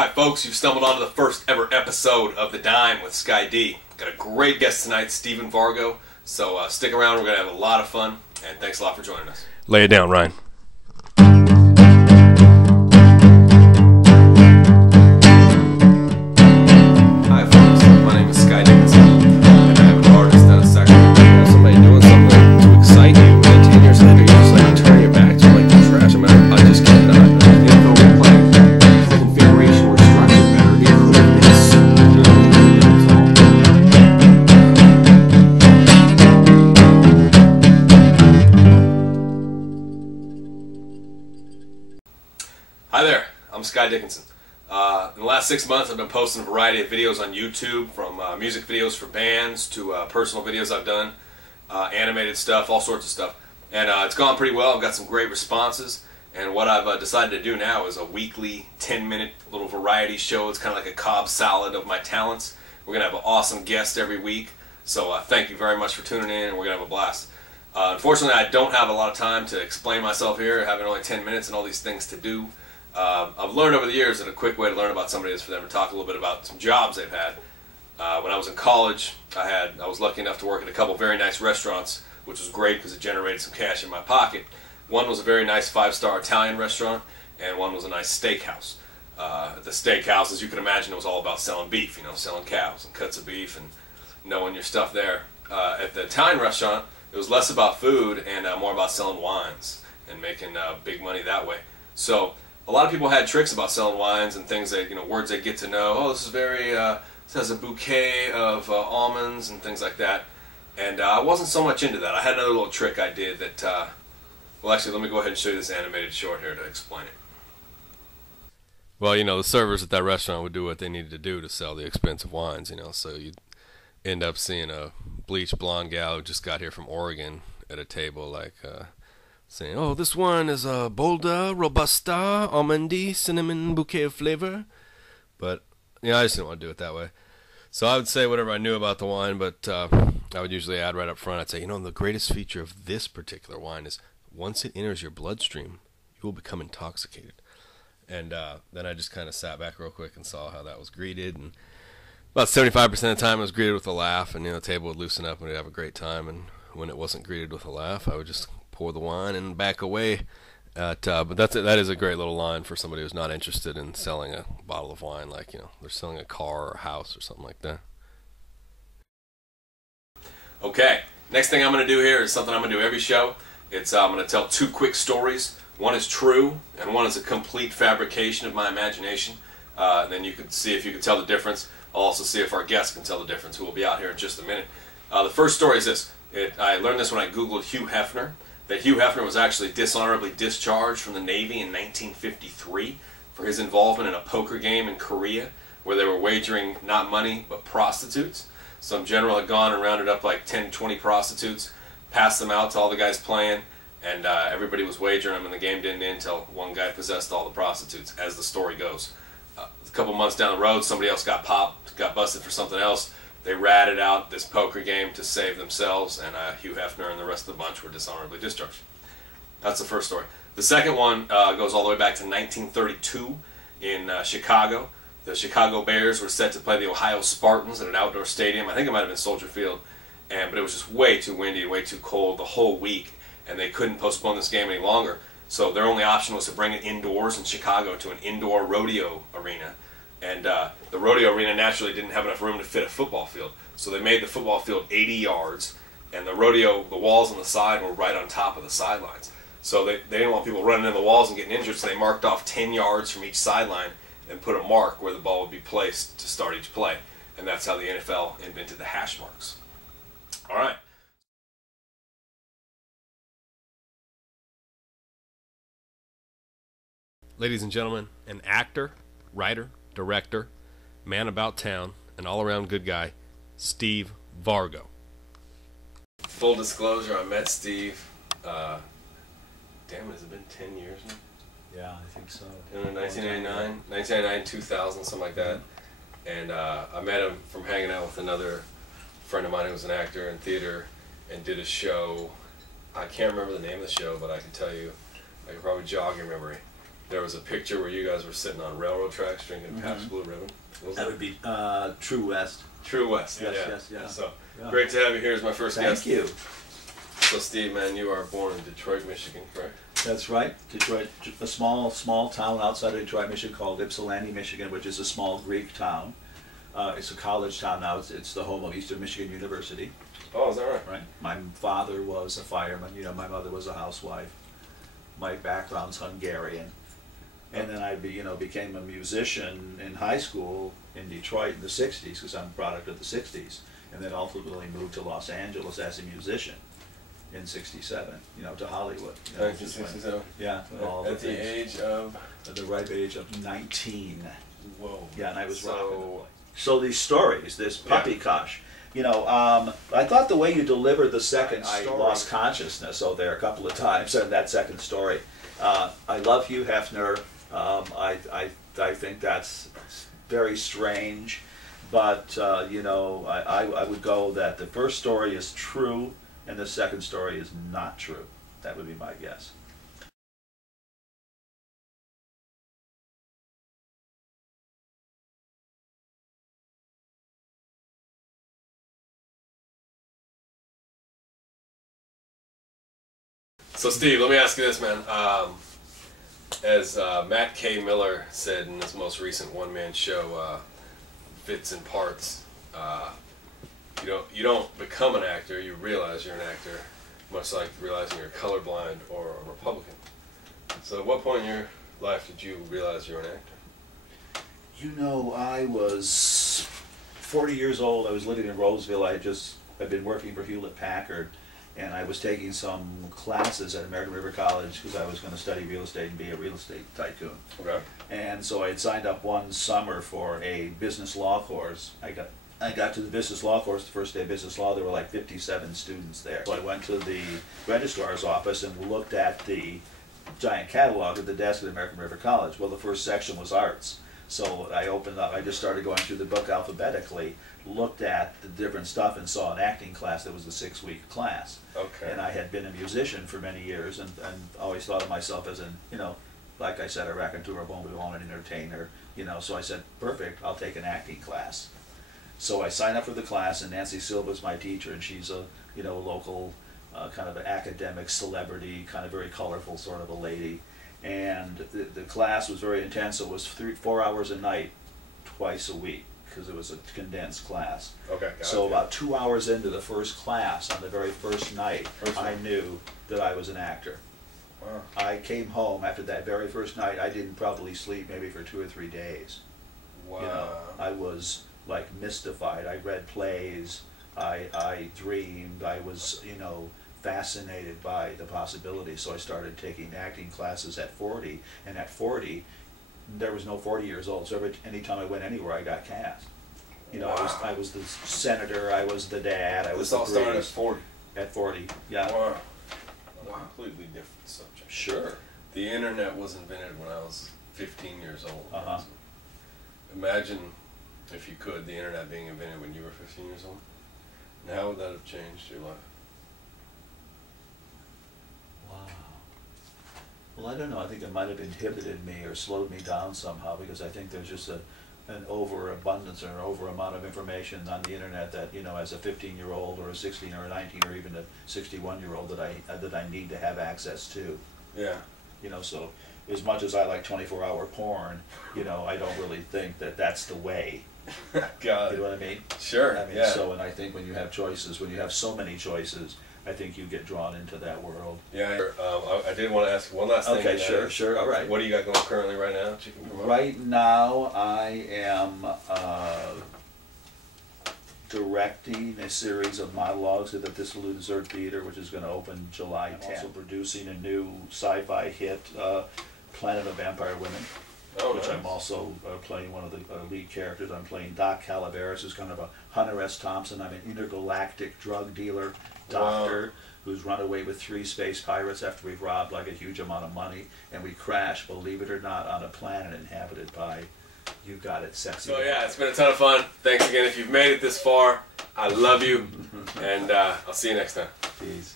Hi folks, you've stumbled onto the first ever episode of theDime with Skye D. Got a great guest tonight, Stephen Vargo, so stick around, we're going to have a lot of fun, and thanks a lot for joining us. Lay it down, Ryan. Hi folks, my name is Skye Dickenson, and I am an artist down in Sacramento. You know, somebody doing something to excite you, and then 10 years later, you're just like turning your back to like the trash. I mean, I just cannot. If the replay, the configuration were structured better, it could have been so Hi there, I'm Skye Dickenson. In the last 6 months I've been posting a variety of videos on YouTube, from music videos for bands to personal videos I've done, animated stuff, all sorts of stuff. And it's gone pretty well. I've got some great responses. And what I've decided to do now is a weekly 10-minute little variety show. It's kind of like a Cobb salad of my talents. We're going to have an awesome guest every week. So thank you very much for tuning in, and we're going to have a blast. Unfortunately, I don't have a lot of time to explain myself here, having only 10 minutes and all these things to do. I've learned over the years that a quick way to learn about somebody is for them to talk a little bit about some jobs they've had. When I was in college, I was lucky enough to work at a couple very nice restaurants, which was great because it generated some cash in my pocket. One was a very nice 5-star Italian restaurant, and one was a nice steakhouse. At the steakhouse, as you can imagine, it was all about selling beef, you know, selling cows and cuts of beef and knowing your stuff there. At the Italian restaurant, it was less about food and more about selling wines and making big money that way. So a lot of people had tricks about selling wines and things that, you know, words they get to know. Oh, this is very, this has a bouquet of almonds and things like that. And I wasn't so much into that. I had another little trick I did that, well, actually, let me go ahead and show you this animated short here to explain it. Well, you know, the servers at that restaurant would do what they needed to do to sell the expensive wines, you know, so you'd end up seeing a bleached blonde gal who just got here from Oregon at a table, like, saying, oh, this one is a Bolda, Robusta, Almondy, cinnamon bouquet of flavor. But, you know, I just didn't want to do it that way. So I would say whatever I knew about the wine, but I would usually add right up front, I'd say, you know, the greatest feature of this particular wine is once it enters your bloodstream, you will become intoxicated. And then I just kind of sat back real quick and saw how that was greeted. And about 75% of the time it was greeted with a laugh, and, you know, the table would loosen up and we'd have a great time. And when it wasn't greeted with a laugh, I would just pour the wine and back away. But that is a great little line for somebody who's not interested in selling a bottle of wine, like, you know, they're selling a car or a house or something like that. Okay, next thing I'm going to do here is something I'm going to do every show. It's I'm going to tell 2 quick stories. One is true, and one is a complete fabrication of my imagination. And then you can see if you can tell the difference. I'll also see if our guests can tell the difference, who will be out here in just a minute. The first story is this. I learned this when I Googled Hugh Hefner, that Hugh Hefner was actually dishonorably discharged from the Navy in 1953 for his involvement in a poker game in Korea where they were wagering not money but prostitutes. Some general had gone and rounded up like 10, 20 prostitutes, passed them out to all the guys playing, and everybody was wagering them, and the game didn't end until one guy possessed all the prostitutes, as the story goes. A couple months down the road, somebody else got popped, got busted for something else. They ratted out this poker game to save themselves, and Hugh Hefner and the rest of the bunch were dishonorably discharged. That's the first story. The second one goes all the way back to 1932 in Chicago. The Chicago Bears were set to play the Ohio Spartans at an outdoor stadium. I think it might have been Soldier Field. But it was just way too windy and way too cold the whole week, and they couldn't postpone this game any longer. So their only option was to bring it indoors in Chicago to an indoor rodeo arena. And the rodeo arena naturally didn't have enough room to fit a football field. So they made the football field 80 yards, and the walls on the side were right on top of the sidelines. So they didn't want people running in the walls and getting injured, so they marked off 10 yards from each sideline and put a mark where the ball would be placed to start each play. And that's how the NFL invented the hash marks. All right. Ladies and gentlemen, an actor, writer, director, man about town, an all-around good guy, Steve Vargo. Full disclosure, I met Steve, damn it, has it been 10 years now? Yeah, I think so. In 1999, 2000, something like that. And I met him from hanging out with another friend of mine who was an actor in theater and did a show. I can't remember the name of the show, but I can tell you, I can probably jog your memory. there was a picture where you guys were sitting on railroad tracks drinking Pabst Blue Ribbon. What was That would be True West. True West. Yes, yeah. yes, yeah. So Yeah. great to have you here as my first guest. Thank you. So Steve, man, you are born in Detroit, Michigan, correct? That's right. Detroit, a small town outside of Detroit, Michigan called Ypsilanti, Michigan, which is a small Greek town. It's a college town now. It's the home of Eastern Michigan University. Oh, is that right? Right. My father was a fireman. You know, my mother was a housewife. My background's Hungarian, and then I, became a musician in high school in Detroit in the '60s because I'm a product of the '60s, and then ultimately moved to Los Angeles as a musician in '67. To Hollywood. 1967. Yeah. All At the the things. age of. At the ripe age of 19. Whoa. Yeah, and I was So- rocking the place. So these stories, this puppy kush, I thought the way you delivered the second I lost consciousness there a couple of times in that second story. I love Hugh Hefner. I think that's very strange, but I would go that the first story is true and the second story is not true. That would be my guess. So Steve, let me ask you this, man. As Matt K. Miller said in his most recent one-man show, Fits and Parts, you don't become an actor, you realize you're an actor, much like realizing you're colorblind or a Republican. So at what point in your life did you realize you were an actor? I was 40 years old. I was living in Roseville. I'd been working for Hewlett-Packard, and I was taking some classes at American River College because I was going to study real estate and be a real estate tycoon. Okay. And so I had signed up one summer for a business law course. I got to the business law course, the first day of business law, there were like 57 students there. So I went to the registrar's office and looked at the giant catalog at the desk at American River College. Well, the first section was arts. So I opened up, I just started going through the book alphabetically, looked at the different stuff and saw an acting class that was a 6-week class. Okay. And I had been a musician for many years and always thought of myself as like I said, a raconteur, a bon vivant, an entertainer, so I said, perfect, I'll take an acting class. So I signed up for the class, and Nancy Silva's my teacher, and she's a, local kind of an academic celebrity, kind of very colorful sort of a lady. And the class was very intense. It was 4 hours a night, twice a week, because it was a condensed class. Okay. So about 2 hours into the first class, on the very first night, I knew that I was an actor. Wow. I came home after that very first night. I didn't probably sleep maybe for 2 or 3 days. Wow. I was like mystified. I read plays. I dreamed. I was, fascinated by the possibilities. So I started taking acting classes at 40, and at 40, there was no 40 years old. So anytime I went anywhere, I got cast. Wow. I was the senator. I was the dad. I was This all the started at priest. 40. At 40, yeah. Wow. A completely different subject. Sure. The internet was invented when I was 15 years old. Uh-huh. So imagine, if you could, the internet being invented when you were 15 years old. And how would that have changed your life? Wow. Well, I don't know. I think it might have inhibited me or slowed me down somehow, because I think there's just an overabundance or an over amount of information on the internet that, as a 15-year-old or a 16 or a 19 or even a 61-year-old that I need to have access to. Yeah. So as much as I like 24-hour porn, I don't really think that that's the way. God. You know what I mean? Sure. Yeah. So, and I think when you have choices, when you have so many choices, I think you get drawn into that world. Yeah. I did want to ask one last thing. Okay, sure, all right. What do you got going currently right now? Right now, I am directing a series of monologues at the Thistle Dessert Theater, which is going to open July 10th. I'm also producing a new sci-fi hit, Planet of Vampire Women. Oh, which nice. I'm also playing one of the lead characters. I'm playing Doc Calaveras, who's kind of a Hunter S. Thompson. I'm an intergalactic drug dealer doctor who's run away with 3 space pirates after we've robbed like a huge amount of money, and we crash, believe it or not, on a planet inhabited by, you got it, sexy. So yeah, it's been a ton of fun. Thanks again. If you've made it this far, I love you, and I'll see you next time. Peace.